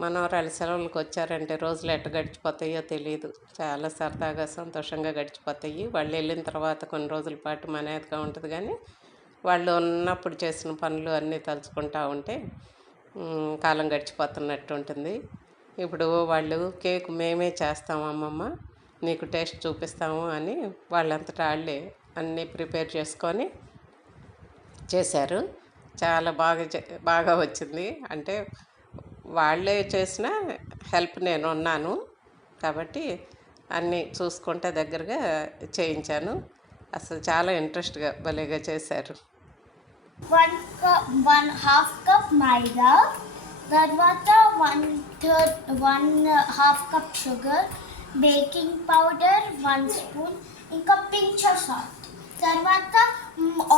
మనవరాలు సెలవులకు వచ్చారంటే రోజులు ఎట్ట గడిచిపోతాయో తెలియదు చాలా సరదాగా సంతోషంగా గడిచిపోతాయి. వాళ్ళు వెళ్ళిన తర్వాత కొన్ని రోజుల పాటు మనేదిగా ఉంటుంది కానీ వాళ్ళు ఉన్నప్పుడు చేసిన పనులు అన్నీ తలుచుకుంటా ఉంటే కాలం గడిచిపోతున్నట్టు ఉంటుంది. ఇప్పుడు వాళ్ళు కేక్ మేమే చేస్తాము అమ్మమ్మ నీకు టేస్ట్ చూపిస్తాము అని వాళ్ళంతటా వాళ్ళే అన్నీ ప్రిపేర్ చేసుకొని చేశారు. చాలా బాగా చే- బాగా వచ్చింది. అంటే వాళ్ళే చేసిన హెల్ప్ నేను ఉన్నాను కాబట్టి అన్నీ చూసుకుంటే దగ్గరగా చేయించాను. అసలు చాలా ఇంట్రెస్ట్గా భలేగా చేశారు. One cup one half cup మైదా తర్వాత one third one half cup sugar baking powder one spoon ఇంకా పించ్ ఆఫ్ సాల్ట్. తర్వాత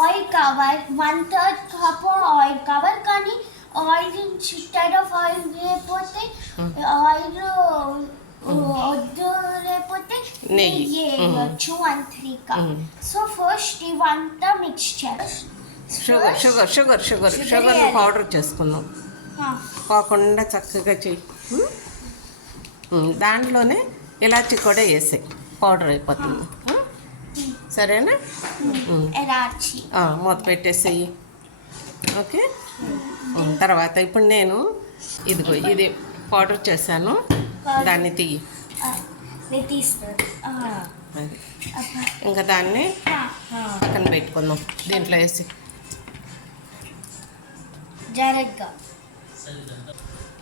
ఆయిల్ కావాలి వన్ థర్డ్ కప్ ఆయిల్ కావాలి కానీ ఆయిల్ ఇన్స్టెడ్ ఆఫ్ ఆయిల్ లేకపోతే ఆయిల్ వద్దు లేకపోతే నెయ్యి. వేయచ్చు one three cup. So first ఇవంతా mix sugar sugar sugar sugar sugar powder చేసుకుందాం. పోకుండా చక్కగా చెయ్యి? ఉం, దాంట్లోనే ఇలాచి కూడా వేసాయి పౌడర్ అయిపోతుంది? సరేనా? మూత పెట్టేసేయి. ఓకే? తర్వాత ఇప్పుడు నేను ఇదిగో ఇది పౌడర్ చేశాను. దాన్ని తీయి అది. ఇంకా దాన్ని పక్కన పెట్టుకుందాం. దీంట్లో వేసి.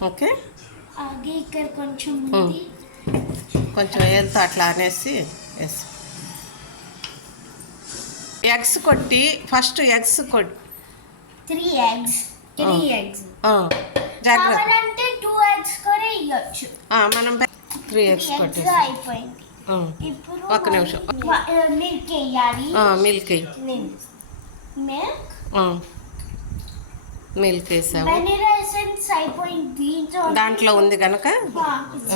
ఓకే? కొంచెం కొంచెం వేలుతో అట్లా అనేసి వేసి. ఎగ్స్ కొట్టి ఫస్ట్ ఎగ్స్ కొట్టి త్రీ ఎగ్స్ త్రీ. ఎగ్స్. జాగ్రత్త. కావాలంటే టూ ఎగ్స్ కూడా ఇవ్వచ్చు ఆ, మనం త్రీ ఎగ్స్ ఎగ్స్ కొట్టేసి. అయిపోయింది. ఆ, ఇప్పుడు ఒక్క నిమిషం. మిల్క్ వేయాలి. ఆ, మిల్క్ వేయి. మిల్క్ ఆ, మిల్క్ వేసావు వెనిలా ఎసెన్స్ అయిపోయింది. దీంట్లో దాంట్లో ఉంది కనుక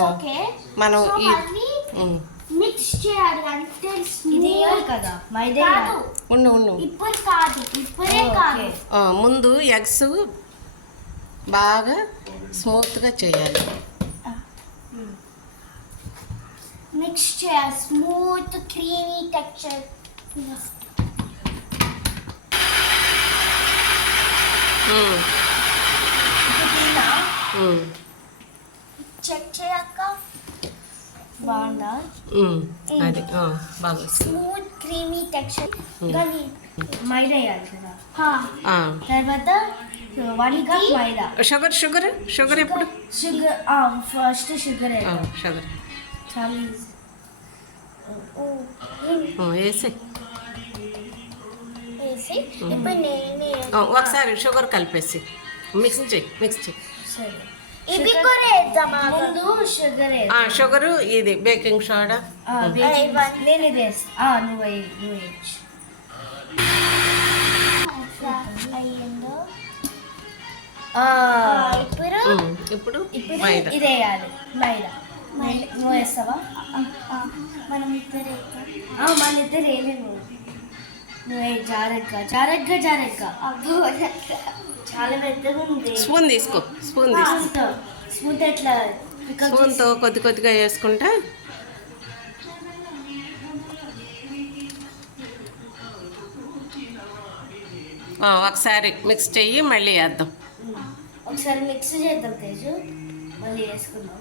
ఓకే మనం ఈ మళ్ళీ. మిక్స్ చేయాలి అంటే ఇది వేయాలి smooth కదా మైదా కాదు. ఉండు ఉండు. ఇప్పుడు కాదు ఇప్పుడే. కాదు. ముందు ఎగ్స్ బాగా స్మూత్గా చేయాలి. మిక్స్ చేయాలి స్మూత్ క్రీమీ ఉం, చెక్ చేయక బాగుందా ఉం. అది ఆ, బాగా వచ్చింది. Smooth creamy texture Hmm. కానీ మైదా వేయాలి కదా హా ఆ, తర్వాత వన్ కప్ మైదా షుగర్ షుగర్ షుగర్ ఎప్పుడు షుగర్ ఫస్ట్ షుగర్ ఆ, షుగర్ చాలా easy. ఆ, వేసి వేసి ఇప్పుడు నేనే ఆ, ఒకసారి షుగర్ కలిపేసి మిక్స్ చేయి మిక్స్ చేయి కూడా వేద్దామా ముందు షుగర్ ఆ, షుగరు ఇది బేకింగ్ సోడా నేను ఇది వేస్తా. నువ్వు వేయచ్చు ఇప్పుడు? ఇప్పుడు ఇది వేయాలి మైదా. మైదా. నువ్వు వేస్తావా? ఆ, మనం ఇద్దరు ఆ, మన ఇద్దరు వేయలేదు నువ్వు నువ్వు వేయి, జాగ్రత్తగా జాగ్రత్తగా జాగ్రత్తగా అబ్బో చాలా పెద్దగా ఉంది. స్పూన్ తీసుకో స్పూన్ తీసుకో. స్పూన్తో ఎట్లా స్పూన్తో కొద్ది కొద్దిగా వేసుకుంటా ఆ, ఒకసారి మిక్స్ చెయ్యి మళ్ళీ వేద్దాం. ఒకసారి మిక్స్ చేద్దాం తేజు. మళ్ళీ వేసుకుందాం.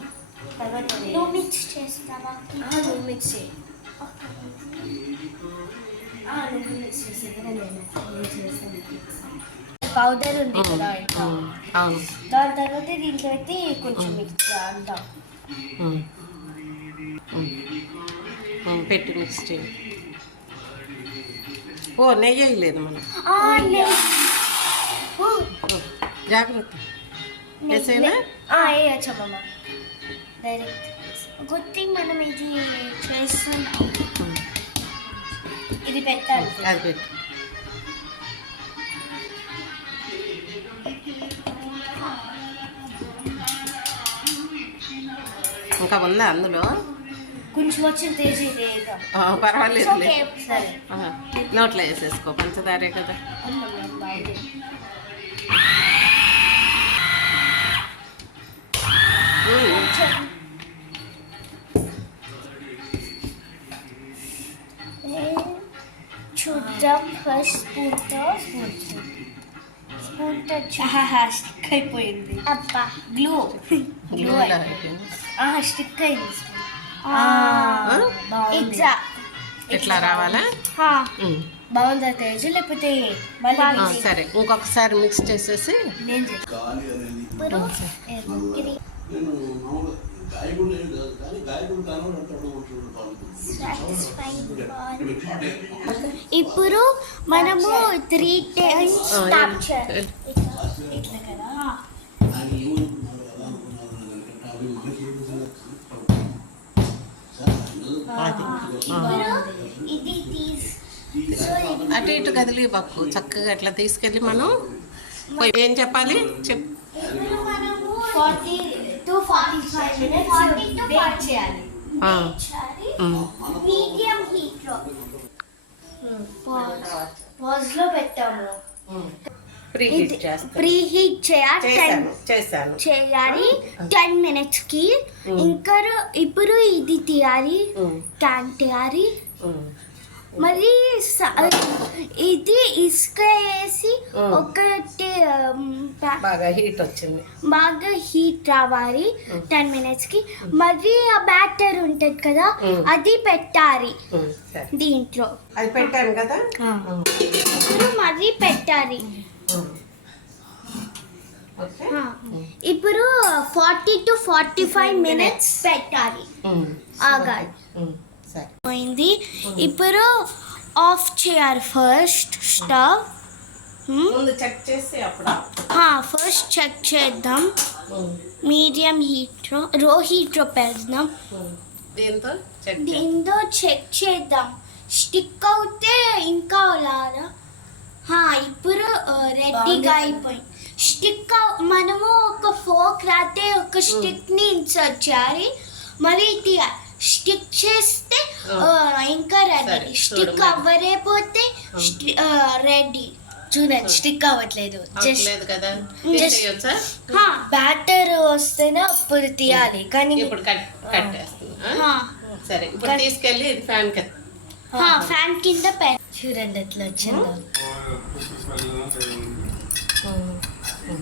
తర్వాత నువ్వు మిక్స్ చేస్తావా? ఆ, నువ్వు మిక్స్ చేయి పౌడర్ ఉంది కదా ఇంకా. ఉం, అవును. దాని తర్వాత దీంట్లో పెట్టి కొంచెం మిక్స్ అంటాం పెట్టి మిక్స్ చేయి. ఓ నెయ్యి లేదు మనం. జాగ్రత్త. వేసేనా? వేయచ్చు అమ్మమ్మ. డైరెక్ట్ గుడ్ థింగ్ మనం ఇది చేస్తున్నాం. ఇది పెట్టాలి అది పెట్టు ఇంకా ఉందా అందులో? కొంచెం వచ్చిన తేజు పర్వాలేదు నోట్లో వేసేసుకో పంచదారే కదా. అమ్మమ్మ బాగుంది చూద్దాం ఫస్ట్ స్పూన్తో స్పూన్ స్పూన్తో స్టిక్ అయిపోయింది. అబ్బా. గ్లూ గ్లూ స్టిక్ అయింది. బాగుంది. ఇట్లా ఇట్లా రావాలా. బాగుందా తేజు? లేకపోతే సరే. ఇంకొకసారి మిక్స్ చేసేసి నేను చేస్తాను ఇప్పుడు ఇది ఇప్పుడు మనము త్రీ టైమ్స్ ఆ, ట్యాప్ ఇది- చేయాలి ఇట్లా కదా? అది ఇప్పుడు ఇది తీసి సో ఇది అటు ఇటు కదిలి పప్పు చక్కగా అట్లా తీసుకెళ్ళి మనం పోయి ఏం చెప్పాలి? చెప్ మనము to forty five minutes Forty to bake forty. చేయాలి. ఆ, చేయాలి. ఉమ్. మీడియం హీట్లో. వాజ్లో పెట్టాము. ప్రీ హీట్ చేస్తాను. ప్రీ హీట్ చేయాలి టెన్ చేశాను చేశాను. చేయాలి టెన్ మినిట్స్కి. ఇంకా ఇప్పుడు ఇది తీయాలి క్యాన్ తీయాలి. మరి ఇది ఇసుక వేసి. ఒకటి బాగా హీట్ వచ్చింది. బాగా హీట్ రావాలి. టెన్ మినిట్స్కి. మరి ఆ బ్యాటర్ ఉంటది కదా. అది పెట్టాలి. దీంట్లో. అది పెట్టాను కదా? ఇప్పుడు మరి పెట్టాలి. ఇప్పుడు forty to forty five minutes పెట్టాలి. ఆగాలి. పోయింది. ఇప్పుడు ఆఫ్ చేయాలి ఫస్ట్. స్టవ్ ముందు చెక్ చేసి అప్పుడు ఫస్ట్ చెక్ చేద్దాం. మీడియం హీట్లో రో హీట్లో పెడదాం. దీంతో దీంతో చెక్ చేద్దాం. స్టిక్ అవుతే ఇంకా లాగా హా, ఇప్పుడు రెడ్డిగా అయిపోయింది. స్టిక్ మనము ఒక ఫోక్ రాతే ఒక స్టిక్ని ఇన్సర్ట్ చేయాలి. మరి స్టిక్ చేస్తే ఇంకా రెడీ. స్టిక్. అవ్వలేకపోతే రెడీ. చూడండి స్టిక్ అవ్వట్లేదు. జస్ట్ కదా? తీసేయొచ్చా? బ్యాటర్ వస్తేనే అప్పుడు తీయాలి. కానీ ఇప్పుడు కట్ కట్టేస్తున్నా సరే ఇప్పుడు తీసుకెళ్ళి ఫ్యాన్ ఫ్యాన్ కింద పె చూడండి ఎట్లా వచ్చిందో.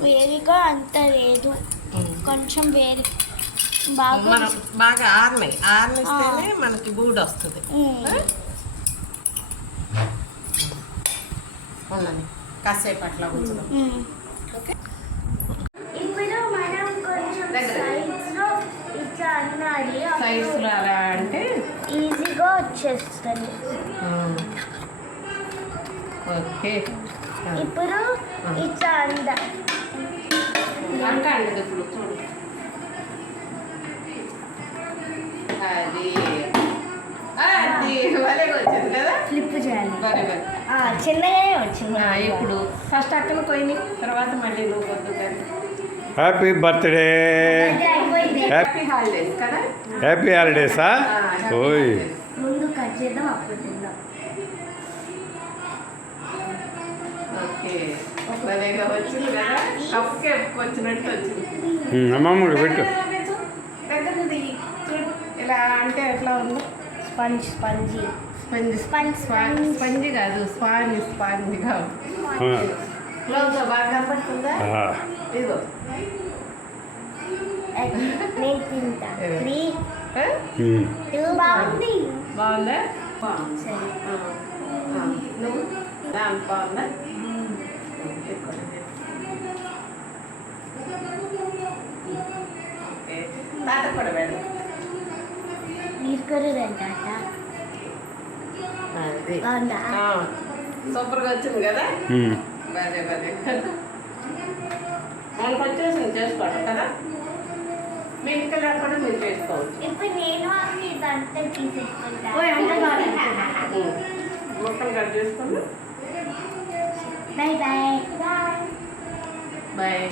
వేడిగా అంత లేదు. కొంచెం బాగా మనం బాగా ఆరినాయి ఆరినిస్తేనే మనకి బూడ్ వస్తుంది. ఉన్నది కాసేపు అట్లా ఉంచుదాం. ఉమ్. ఓకే? ఇప్పుడు మనం కొంచెం ఇట్లా అన్నది సైజ్లో అలా అంటే? ఈజీగా వచ్చేస్తుంది. ఓకే. ఇప్పుడు ఇట్లా అంద. అంటే అండి ఇప్పుడు చూడు. అది. అది. వచ్చింది కదా? ఫ్లిప్ చేయాలి. చిన్నగానే వచ్చింది. ఇప్పుడు ఫస్ట్ అక్కన పోయినాయి తర్వాత మళ్ళీ నువ్వు హ్యాపీ బర్త్డే హ్యాపీ హాలిడేస్ కదా? హ్యాపీ హాలిడేసా ఓయ్. ముందు కట్ చేద్దాం అప్పుడు తిందాం. ఓకే. వచ్చింది కదా? కప్పుకే వచ్చినట్టు వచ్చింది. అమ్మమ్మ పెట్టు దగ్గర తీయి. చూడు ఇలా అంటే ఎట్లా ఉందో? Sponge spongy. Sponge. Sponge sponge. Sponge కాదు స్పాంజ్ స్పాంజ్గా ఆ, క్లోజ్ బాగా కనపడుతుందా? ఆ. ఇదిగో. నేను తింటా. త్రీ. టూ. బాగుంది. బాగుందా. నువ్వు? బాగుందా? తాత కూడా వెళ్ళు మీరు కూడా తింటా అది బాగుందా ఆ. సూపర్గా వచ్చింది కదా. భలే భలే. మనకు వచ్చేసింది చేసుకోవడం కదా? మీ ఇంటికి లేకుండా మీరు చేసుకోవచ్చు. ఇప్పుడు నేను. ముక్కలు కట్ చేసుకుని బై బై. Bye bye.